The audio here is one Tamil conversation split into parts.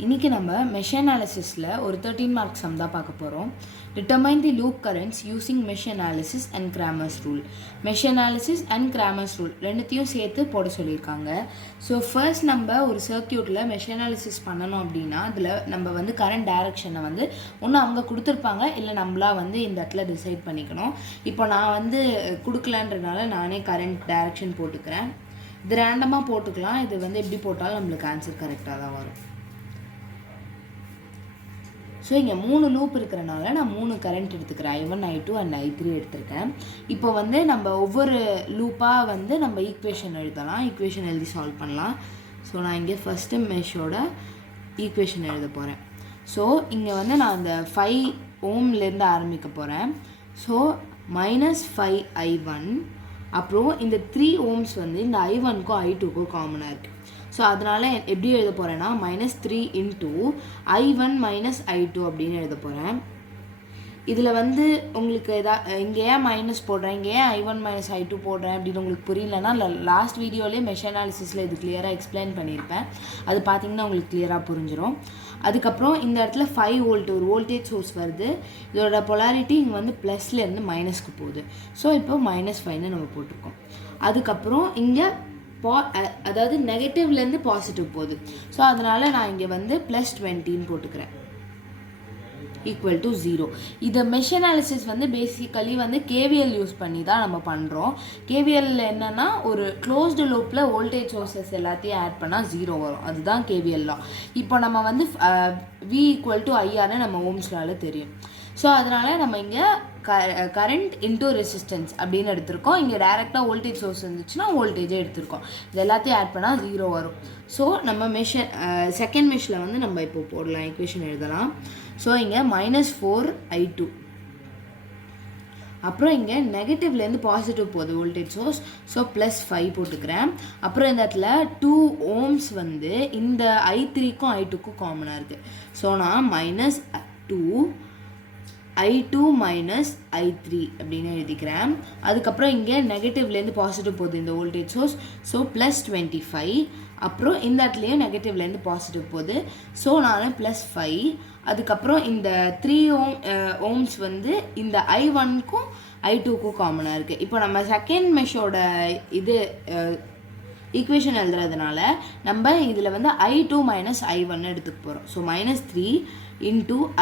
இன்றைக்கி நம்ம மெஷ் அனாலிசிஸில் ஒரு 13 மார்க் சம் தான் பார்க்க போகிறோம். Determine the loop currents using mesh analysis and Cramer's rule. Mesh analysis and Cramer's rule ரெண்டுத்தையும் சேர்த்து போட சொல்லியிருக்காங்க. ஸோ ஃபர்ஸ்ட் நம்ம ஒரு சர்க்கியூட்டில் மெஷ் அனாலிசிஸ் பண்ணணும் அப்படின்னா அதில் நம்ம வந்து கரண்ட் டைரக்ஷனை வந்து ஒன்று அவங்க கொடுத்துருப்பாங்க, இல்லை நம்மளா வந்து இந்த இடத்துல டிசைட் பண்ணிக்கணும். இப்போ நான் வந்து கொடுக்கலன்றதுனால நானே கரண்ட் டைரக்ஷன் போட்டுக்கிறேன். இது ரேண்டமாக போட்டுக்கலாம். இது வந்து எப்படி போட்டாலும் நம்மளுக்கு ஆன்சர் கரெக்டாக தான் வரும். ஸோ இங்கே 3 லூப் இருக்கிறனால நான் 3 கரண்ட் எடுத்துக்கிறேன். I1, I2 அண்ட் I3 எடுத்திருக்கேன். இப்போ வந்து நம்ம ஒவ்வொரு லூப்பாக வந்து நம்ம ஈக்குவேஷன் எழுதலாம். ஈக்குவேஷன் எழுதி சால்வ் பண்ணலாம். ஸோ நான் இங்கே ஃபஸ்ட்டு மெஷோட ஈக்குவேஷன் எழுத போகிறேன். ஸோ இங்கே வந்து நான் இந்த 5 ஓம்லேருந்து ஆரம்பிக்க போகிறேன். ஸோ -5I1, அப்புறம் இந்த 3 ஓம்ஸ் வந்து இந்த I1க்கும் I2க்கும் காமனாக இருக்குது. ஸோ அதனால் எப்படி எழுத போகிறேன்னா -3 × I1 - I2 அப்படின்னு எழுத போகிறேன். இதில் வந்து உங்களுக்கு இங்கே ஏன் மைனஸ் போடுறேன், இங்கே ஏன் I1 - I2 போடுறேன் அப்படின்னு உங்களுக்கு புரியலன்னா லாஸ்ட் வீடியோலேயே மெஷ் அனாலிசிஸில் இது கிளியராக எக்ஸ்பிளைன் பண்ணியிருப்பேன். அது பார்த்தீங்கன்னா உங்களுக்கு கிளியராக புரிஞ்சிடும். அதுக்கப்புறம் இந்த இடத்துல 5 வோல்ட் ஒரு வோல்டேஜ் சோர்ஸ் வருது. இதோட பொலாரிட்டி இங்கே வந்து ப்ளஸ்லேருந்து மைனஸ்க்கு போகுது. ஸோ இப்போ -5ன்னு நம்ம போட்டிருக்கோம். அதுக்கப்புறம் இங்கே அதாவது நெகட்டிவ்லேருந்து பாசிட்டிவ் போகுது. ஸோ அதனால் நான் இங்கே வந்து +20ன்னு போட்டுக்கிறேன் = 0. இதை மெஷ் அனாலிசிஸ் வந்து பேசிக்கலி வந்து கேவிஎல் யூஸ் பண்ணி தான் நம்ம பண்ணுறோம். கேவிஎல்ல என்னென்னா ஒரு க்ளோஸ்டு லூப்பில் வோல்டேஜ் சோர்ஸஸ் எல்லாத்தையும் ஆட் பண்ணால் 0 வரும். அதுதான் கேவிஎல்லாம். இப்போ நம்ம வந்து V = IRன்னு நம்ம ஓம்ஸ்லால தெரியும். ஸோ அதனால் நம்ம இங்கே கரண்ட் இன்டூ ரெசிஸ்டன்ஸ் அப்படின்னு எடுத்திருக்கோம். இங்கே டேரெக்டாக வோல்டேஜ் சோர்ஸ் இருந்துச்சுன்னா வோல்டேஜே எடுத்திருக்கோம். இது எல்லாத்தையும் ஆட் பண்ணால் 0 வரும். ஸோ நம்ம செகண்ட் மெஷில் வந்து நம்ம இப்போ போடலாம், ஈக்குவேஷன் எழுதலாம். ஸோ இங்கே -4I2, அப்புறம் இங்கே நெகட்டிவ்லேருந்து பாசிட்டிவ் போகுது வோல்டேஜ் சோர்ஸ். ஸோ +5 போட்டுக்கிறேன். அப்புறம் இந்த இடத்துல 2 ஓம்ஸ் வந்து இந்த I3க்கும் I2க்கும் காமனாக இருக்குது. ஸோ நான் -2 I2 - I3 அப்படின்னு எழுதிக்கிறேன். அதுக்கப்புறம் இங்கே நெகட்டிவ்லேருந்து பாசிட்டிவ் போகுது இந்த வோல்டேஜ் சோர்ஸ். ஸோ +25, அப்புறம் இந்த இடத்துலையும் நெகட்டிவ்லேருந்து பாசிட்டிவ் போகுது. ஸோ நான் +5. அதுக்கப்புறம் இந்த 3 ஓம்ஸ் வந்து இந்த I1க்கும் I2க்கும் காமனாக இருக்குது. இப்போ நம்ம செகண்ட் மெஷோட இது ஈக்குவேஷன் எழுதுறதுனால நம்ம இதில் வந்து I2 - I1 எடுத்துக்க போகிறோம். So -3 ×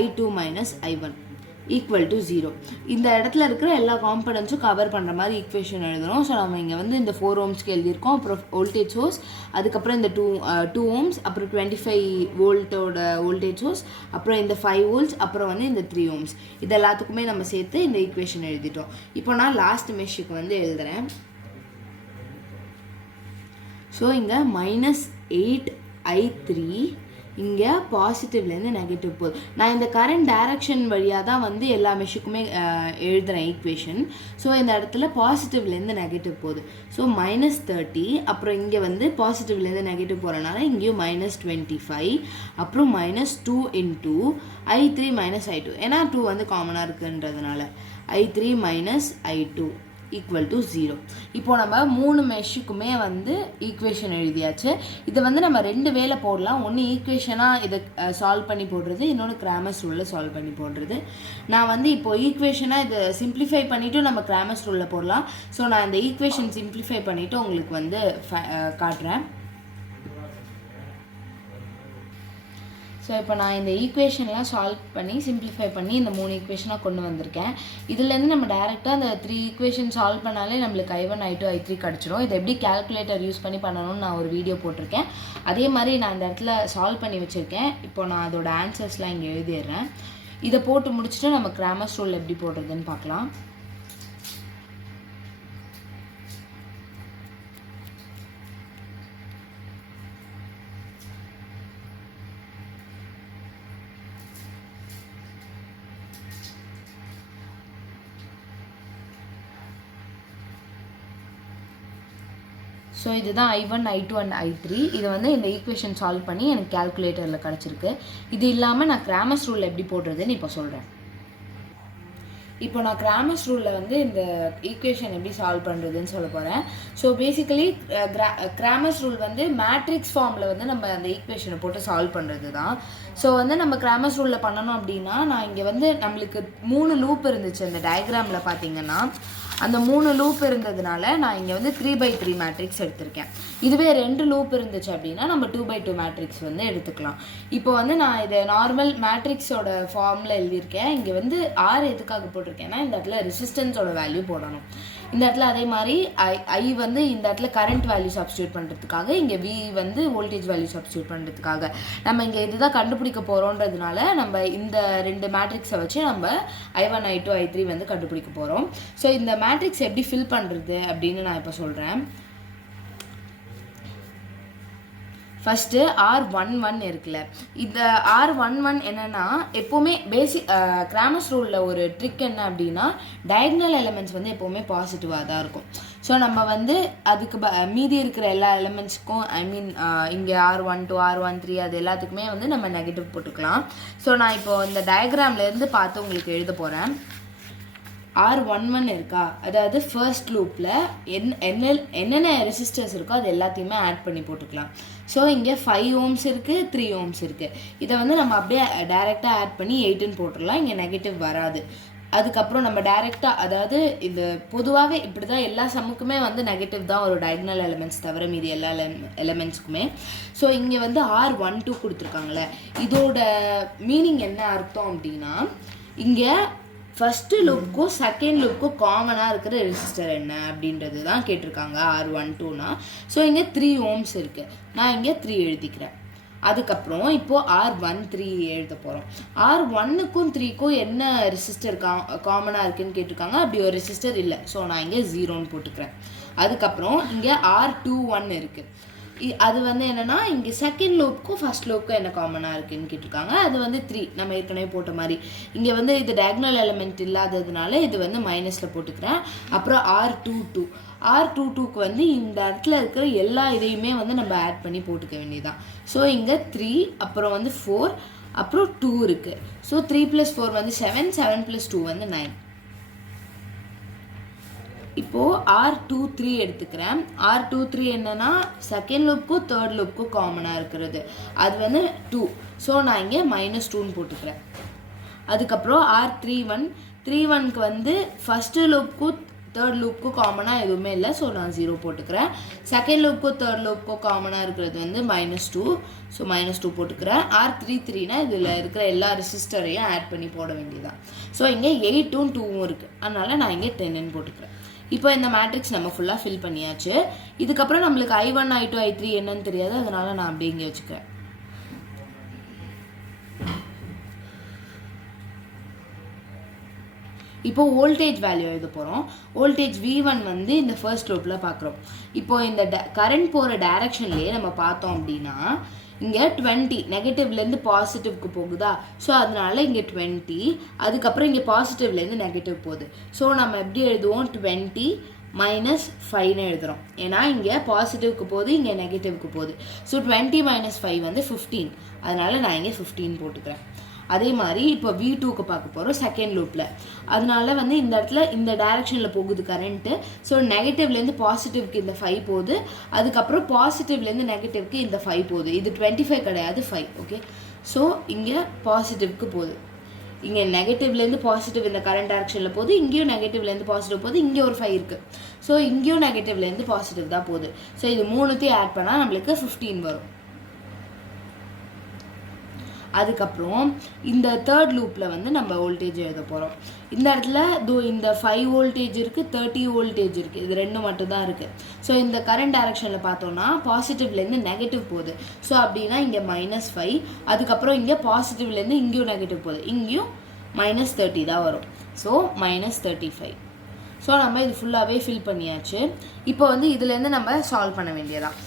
I2 - I1 = 0. இந்த இடத்துல இருக்கிற எல்லா காம்பனன்ஸும் கவர் பண்ணுற மாதிரி ஈக்குவேஷன் எழுதுகிறோம். ஸோ நம்ம இங்கே வந்து இந்த 4 ஓம்ஸ்க்கு எழுதியிருக்கோம். அப்புறம் வோல்டேஜ் சோர்ஸ், அதுக்கப்புறம் இந்த 2 ஓம்ஸ், அப்புறம் 25 வோல்ட்டோட வோல்டேஜ் சோர்ஸ், அப்புறம் இந்த 5 வோல்ட்ஸ், அப்புறம் வந்து இந்த 3 ஓம்ஸ். இது எல்லாத்துக்குமே நம்ம சேர்த்து இந்த ஈக்குவேஷன் எழுதிட்டோம். இப்போ நான் லாஸ்ட் மெஷ்ஷுக்கு வந்து எழுதுகிறேன். ஸோ இங்கே -8I3 இங்கே பாசிட்டிவ்லேருந்து நெகட்டிவ் போகுது. நான் இந்த கரண்ட் டைரக்ஷன் வழியாக தான் வந்து எல்லா மெஷுக்குமே எழுதுகிறேன் ஈக்குவேஷன். ஸோ இந்த இடத்துல பாசிட்டிவ்லேருந்து நெகட்டிவ் போகுது. ஸோ -30, அப்புறம் இங்கே வந்து பாசிட்டிவ்லேருந்து நெகட்டிவ் போகிறனால இங்கேயும் -25, அப்புறம் -2 × I3 - I2, ஏன்னா 2 வந்து காமனாக இருக்குன்றதுனால I3 - I2 = 0. இப்போ நம்ம 3 மெஷ்ஷுக்குமே வந்து ஈக்குவேஷன் எழுதியாச்சு. இதை வந்து நம்ம 2 வேலை போடலாம். ஒன்று ஈக்குவேஷனாக இதை சால்வ் பண்ணி போடுறது, இன்னொன்று கிராமர்ஸ் ரூலில் சால்வ் பண்ணி போடுறது. நான் வந்து இப்போ ஈக்குவேஷனாக இதை சிம்பிளிஃபை பண்ணிவிட்டு நம்ம கிராமர்ஸ் ரூலில் போடலாம். ஸோ நான் இந்த ஈக்குவேஷன் சிம்பிளிஃபை பண்ணிவிட்டு உங்களுக்கு வந்து காட்டுறேன். ஸோ இப்போ நான் இந்த ஈக்குவேஷன்லாம் சால்வ் பண்ணி சிம்பிளிஃபை பண்ணி இந்த 3 ஈக்குவேஷனாக கொண்டு வந்திருக்கேன். இதுலேருந்து நம்ம டேரெக்டாக அந்த 3 ஈக்குவேஷன் சால்வ் பண்ணாலே நம்மளுக்கு I1, I2, I3 கிடச்சிடும். இதை எப்படி கேல்குலேட்டர் யூஸ் பண்ணி பண்ணணும்னு நான் ஒரு வீடியோ போட்டிருக்கேன். அதே மாதிரி நான் இந்த இடத்துல சால்வ் பண்ணி வச்சுருக்கேன். இப்போ நான் அதோட ஆன்சர்ஸ்லாம் இங்கே எழுதிடுறேன். இதை போட்டு முடிச்சுட்டு நம்ம கிராமர்ஸ் ரூல் எப்படி போடுறதுன்னு பார்க்கலாம். ஸோ இதுதான் I1, I2 அண்ட் I3. இதை வந்து இந்த ஈக்குவேஷன் சால்வ் பண்ணி எனக்கு கேல்குலேட்டரில் கிடச்சிருக்கு. இது இல்லாமல் நான் கிராமர்ஸ் ரூல் எப்படி போடுறதுன்னு இப்போ சொல்கிறேன். இப்போ நான் கிராமர்ஸ் ரூலில் வந்து இந்த ஈக்குவேஷன் எப்படி சால்வ் பண்ணுறதுன்னு சொல்ல போகிறேன். ஸோ பேசிக்கலி கிராமர்ஸ் ரூல் வந்து மேட்ரிக்ஸ் ஃபார்மில் வந்து நம்ம அந்த ஈக்குவேஷனை போட்டு சால்வ் பண்ணுறது தான். ஸோ வந்து நம்ம கிராமர்ஸ் ரூலில் பண்ணணும் அப்படின்னா, நான் இங்கே வந்து நம்மளுக்கு 3 லூப் இருந்துச்சு அந்த டயக்ராமில் பார்த்தீங்கன்னா. அந்த 3 லூப் இருந்ததுனால நான் இங்கே வந்து 3x3 மேட்ரிக்ஸ் எடுத்திருக்கேன். இதுவே 2 லூப் இருந்துச்சு அப்படின்னா நம்ம 2x2 மேட்ரிக்ஸ் வந்து எடுத்துக்கலாம். இப்போ வந்து நான் இதை நார்மல் மேட்ரிக்ஸோட ஃபார்மில் எழுதியிருக்கேன். இங்கே வந்து R எதுக்காக போட்டிருக்கேன்னா, இந்த இடத்துல ரெசிஸ்டன்ஸோட வேல்யூ போடணும். இந்த இடத்துல அதே மாதிரி I வந்து இந்த இடத்துல கரண்ட் வேல்யூ சப்ஸ்டியூட் பண்ணுறதுக்காக, இங்கே V வந்து வோல்டேஜ் வேல்யூ சப்ஸ்டியூட் பண்ணுறதுக்காக நம்ம இங்கே இதுதான் கண்டுபிடிக்க போகிறோன்றதுனால நம்ம இந்த 2 மேட்ரிக்ஸை வச்சு நம்ம I1 I2 I3 வந்து கண்டுபிடிக்க போகிறோம். ஸோ இந்த மேட்ரிக்ஸ் எப்படி ஃபில் பண்ணுறது அப்படின்னு நான் இப்போ சொல்கிறேன். ஃபஸ்ட்டு R11 இருக்குல்ல, இந்த R11 என்னென்னா எப்போவுமே கிராமர்ஸ் ரூலில் ஒரு ட்ரிக் என்ன அப்படின்னா, டயக்னல் எலிமெண்ட்ஸ் வந்து எப்போவுமே பாசிட்டிவாக தான் இருக்கும். ஸோ நம்ம வந்து அதுக்கு மீதி இருக்கிற எல்லா எலிமெண்ட்ஸ்க்கும் இங்கே R12 R13 அது எல்லாத்துக்குமே வந்து நம்ம நெகட்டிவ் போட்டுக்கலாம். ஸோ நான் இப்போது இந்த டயக்ராம்லேருந்து பார்த்து உங்களுக்கு எழுத போகிறேன். R11 இருக்கா, அதாவது ஃபர்ஸ்ட் லூப்பில் என்னென்ன ரெசிஸ்டர்ஸ் இருக்கோ அது எல்லாத்தையுமே ஆட் பண்ணி போட்டுக்கலாம். ஸோ இங்கே 5 ohms இருக்குது, 3 ohms இருக்குது. இதை வந்து நம்ம அப்படியே டைரெக்டாக ஆட் பண்ணி 8ன்னு போட்டுடலாம். இங்கே நெகட்டிவ் வராது. அதுக்கப்புறம் நம்ம டைரெக்டாக, அதாவது இது பொதுவாகவே இப்படி தான் எல்லா சம்முக்குமே வந்து நெகட்டிவ் தான் ஒரு டயக்னல் எலிமெண்ட்ஸ் தவிர மீதி எல்லா எலிமெண்ட்ஸுக்குமே. ஸோ இங்கே வந்து R12 கொடுத்துருக்காங்களே, இதோட மீனிங் என்ன அர்த்தம் அப்படின்னா, இங்கே ஃபஸ்ட்டு லூப்புக்கும் செகண்ட் லூப்புக்கும் காமனாக இருக்கிற ரெசிஸ்டர் என்ன அப்படின்றது தான் கேட்டிருக்காங்க R12னா. ஸோ இங்கே 3 ohms இருக்குது. நான் இங்கே 3 எழுதிக்கிறேன். அதுக்கப்புறம் இப்போது R13 எழுத போகிறோம். R1க்கும் 3க்கும் என்ன ரெசிஸ்டர் காமனாக இருக்குதுன்னு கேட்டிருக்காங்க. அப்படி ஒரு ரெசிஸ்டர் இல்லை. ஸோ நான் இங்கே 0ன்னு போட்டுக்கிறேன். அதுக்கப்புறம் இங்கே R21 இருக்குது. அது வந்து என்னென்னா, இங்கே செகண்ட் லூப்புக்கும் ஃபஸ்ட் லூப்புக்கும் என்ன காமனாக இருக்குதுன்னு கேட்டிருக்காங்க. அது வந்து 3, நம்ம ஏற்கனவே போட்ட மாதிரி. இங்கே வந்து இது டயக்னல் எலிமெண்ட் இல்லாததுனால இது வந்து மைனஸில் போட்டுக்கிறேன். அப்புறம் R22க்கு வந்து இந்த இடத்துல இருக்கிற எல்லா இதையுமே வந்து நம்ம ஆட் பண்ணி போட்டுக்க வேண்டியதான். ஸோ இங்கே 3, அப்புறம் வந்து 4, அப்புறம் 2 இருக்குது. ஸோ 3 + 4 வந்து 7, 7 + 2 வந்து 9. இப்போது R23 எடுத்துக்கிறேன். R23 என்னென்னா செகண்ட் லூப்புக்கும் தேர்ட் லூப்புக்கும் காமனாக இருக்கிறது. அது வந்து 2. ஸோ நான் இங்கே -2ன்னு போட்டுக்கிறேன். அதுக்கப்புறம் R31க்கு வந்து ஃபஸ்ட்டு லூப்புக்கும் தேர்ட் லூப்புக்கும் காமனாக எதுவுமே இல்லை. ஸோ நான் 0 போட்டுக்கிறேன். செகண்ட் லூப்புக்கும் தேர்ட் லூப்புக்கும் காமனாக இருக்கிறது வந்து -2. ஸோ -2 போட்டுக்கிறேன். R33னா இதில் இருக்கிற எல்லா ரெசிஸ்டரையும் ஆட் பண்ணி போட வேண்டியதான். ஸோ இங்கே 8ம் 2ம் இருக்குது. அதனால் நான் இங்கே 10ன்னு போட்டுக்கிறேன். இப்போ இந்த மேட்ரிக்ஸ் நம்ம ஃபுல்லாக ஃபில் பண்ணியாச்சு. இதுக்கப்புறம் நம்மளுக்கு I1 I2 I3 என்னன்னு தெரியாது. அதனால் நான் அப்படியே இங்கே வச்சுக்கிறேன். இப்போ வோல்டேஜ் வேல்யூ எழுத போகிறோம். வோல்டேஜ் V1 வந்து இந்த ஃபர்ஸ்ட் லூப்பில் பார்க்குறோம். இப்போது இந்த கரண்ட் போகிற டைரக்ஷன்லேயே நம்ம பார்த்தோம் அப்படின்னா, இங்கே 20 நெகட்டிவ்லேருந்து பாசிட்டிவ்க்கு போகுதா. ஸோ அதனால இங்கே 20, அதுக்கப்புறம் இங்கே பாசிட்டிவ்லேருந்து நெகட்டிவ் போகுது. ஸோ நம்ம எப்படி எழுதுவோம், 20 - 5ன்னு எழுதுகிறோம். ஏன்னா இங்கே பாசிட்டிவ்க்கு போகுது, இங்கே நெகட்டிவ்க்கு போகுது. ஸோ 20 - 5 வந்து 15. அதனால் நான் இங்கே 15 போட்டுக்கிறேன். அதே மாதிரி இப்போ V2க்கு பார்க்க போகிறோம் செகண்ட் லூப்பில். அதனால வந்து இந்த இடத்துல இந்த டைரக்ஷனில் போகுது கரண்ட்டு. ஸோ நெகட்டிவ்லேருந்து பாசிட்டிவ்க்கு இந்த 5 போகுது. அதுக்கப்புறம் பாசிட்டிவ்லேருந்து நெகட்டிவ்க்கு இந்த 5 போகுது. இது 25 கிடையாது, 5. ஓகே. ஸோ இங்கே பாசிட்டிவ்க்கு போகுது. இங்கே நெகட்டிவ்லேருந்து பாசிட்டிவ் இந்த கரண்ட் டைரக்ஷனில் போகுது. இங்கேயும் நெகட்டிவ்லேருந்து பாசிட்டிவ் போகுது. இங்கே ஒரு 5 இருக்குது. ஸோ இங்கேயும் நெகட்டிவ்லேருந்து பாசிட்டிவ் தான் போகுது. ஸோ இது மூணுத்தையும் ஆட் பண்ணால் நம்மளுக்கு 15 வரும். அதுக்கப்புறம் இந்த தேர்ட் லூப்பில் வந்து நம்ம வோல்டேஜ் எழுத போகிறோம். இந்த இடத்துல இந்த 5 வோல்டேஜ் இருக்குது, 30 வோல்டேஜ் இருக்குது. இது 2 மட்டும்தான் இருக்குது. ஸோ இந்த கரண்ட் டைரக்ஷனில் பார்த்தோன்னா பாசிட்டிவ்லேருந்து நெகட்டிவ் போகுது. ஸோ அப்படின்னா இங்கே -5. அதுக்கப்புறம் இங்கே பாசிட்டிவ்லேருந்து இங்கேயும் நெகட்டிவ் போகுது. இங்கேயும் -30 தான் வரும். ஸோ -35. ஸோ நம்ம இது ஃபுல்லாகவே ஃபில் பண்ணியாச்சு. இப்போ வந்து இதுலேருந்து நம்ம சால்வ் பண்ண வேண்டியதான்.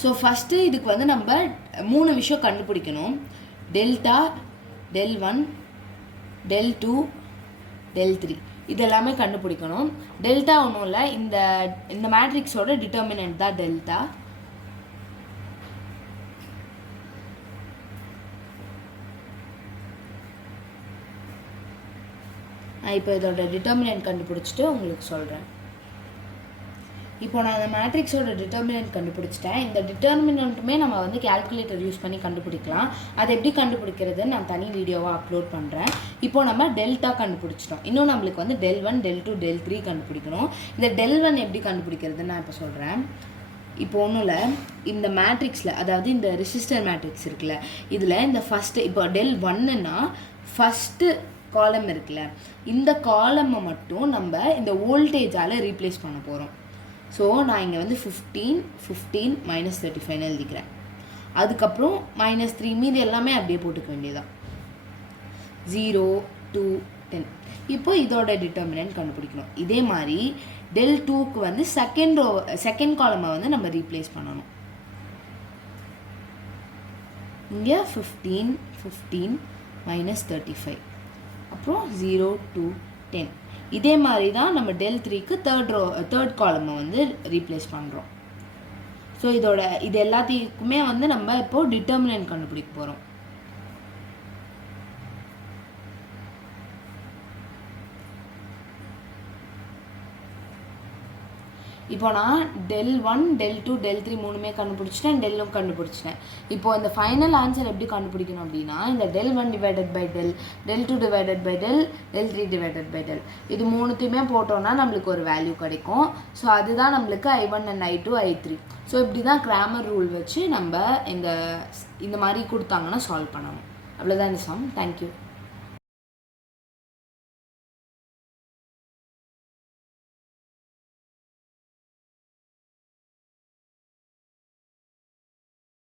ஸோ ஃபஸ்ட்டு இதுக்கு வந்து நம்ம 3 விஷயம் கண்டுபிடிக்கணும். டெல்டா, del1, del2, del3 இதெல்லாமே கண்டுபிடிக்கணும். டெல்டா ஒன்றும் இல்லை, இந்த மேட்ரிக்ஸோட டிட்டர்மினன்ட் தான் டெல்டா. நான் இப்போ இதோட டிட்டர்மினன்ட் கண்டுபிடிச்சிட்டு உங்களுக்கு சொல்கிறேன். இப்போ நான் அந்த மேட்ரிக்ஸோட டிட்டர்மினன்ட் கண்டுபிடிச்சிட்டேன். இந்த டிட்டர்மினன்ட்டுமே நம்ம வந்து கேல்குலேட்டர் யூஸ் பண்ணி கண்டுபிடிக்கலாம். அது எப்படி கண்டுபிடிக்கிறதுன்னு நான் தனி வீடியோவாக அப்லோட் பண்ணுறேன். இப்போ நம்ம டெல்டா கண்டுபிடிச்சிட்டோம். இன்னும் நம்மளுக்கு வந்து del1, del2, del3 கண்டுபிடிக்கணும். இந்த del1 எப்படி கண்டுபிடிக்கிறதுன்னு நான் இப்போ சொல்கிறேன். இப்போ ஒன்றும் இல்லை, இந்த மேட்ரிக்ஸில் அதாவது இந்த ரெசிஸ்டர் மேட்ரிக்ஸ் இருக்குல்ல, இதில் இந்த ஃபஸ்ட்டு இப்போ del1ன்னா ஃபஸ்ட்டு காலம் இருக்குல்ல, இந்த காலமை மட்டும் நம்ம இந்த வோல்டேஜால் ரீப்ளேஸ் பண்ண போகிறோம். ஸோ நான் இங்கே வந்து 15 15 -35 எழுதிக்கிறேன். அதுக்கப்புறம் -3 மீது எல்லாமே அப்படியே போட்டுக்க வேண்டியதான். 0 2 10. இப்போ இதோட டிட்டர்மினன்ட் கண்டுபிடிக்கணும். இதே மாதிரி del2க்கு வந்து செகண்ட் காலமை வந்து நம்ம ரீப்ளேஸ் பண்ணணும். இங்கே 15 15 -35 அப்புறம் 0 2 10. இதே மாதிரி தான் நம்ம del3க்கு தேர்ட் காலமை வந்து ரீப்ளேஸ் பண்ணுறோம். ஸோ இது எல்லாத்துக்குமே வந்து நம்ம இப்போது டிட்டர்மினன்ட் கண்டுபிடிக்க போகிறோம். இப்போ நான் del1 del2 del3 மூணுமே கண்டுபிடிச்சிட்டேன், டெல்லும் கண்டுபிடிச்சிட்டேன். இப்போ இந்த ஃபைனல் ஆன்சர் எப்படி கண்டுபிடிக்கணும் அப்படின்னா, இந்த del1 divided by del, del2 divided by del, del3 divided by del இது மூணுத்தையுமே போட்டோன்னா நம்மளுக்கு ஒரு வேல்யூ கிடைக்கும். ஸோ அதுதான் நம்மளுக்கு I1 and I2 I3. So இப்படி தான் கிராமர் ரூல் வச்சு நம்ம இந்த மாதிரி கொடுத்தாங்கன்னா சால்வ் பண்ணணும். அவ்வளோதான் இந்த சம். தேங்க்யூ.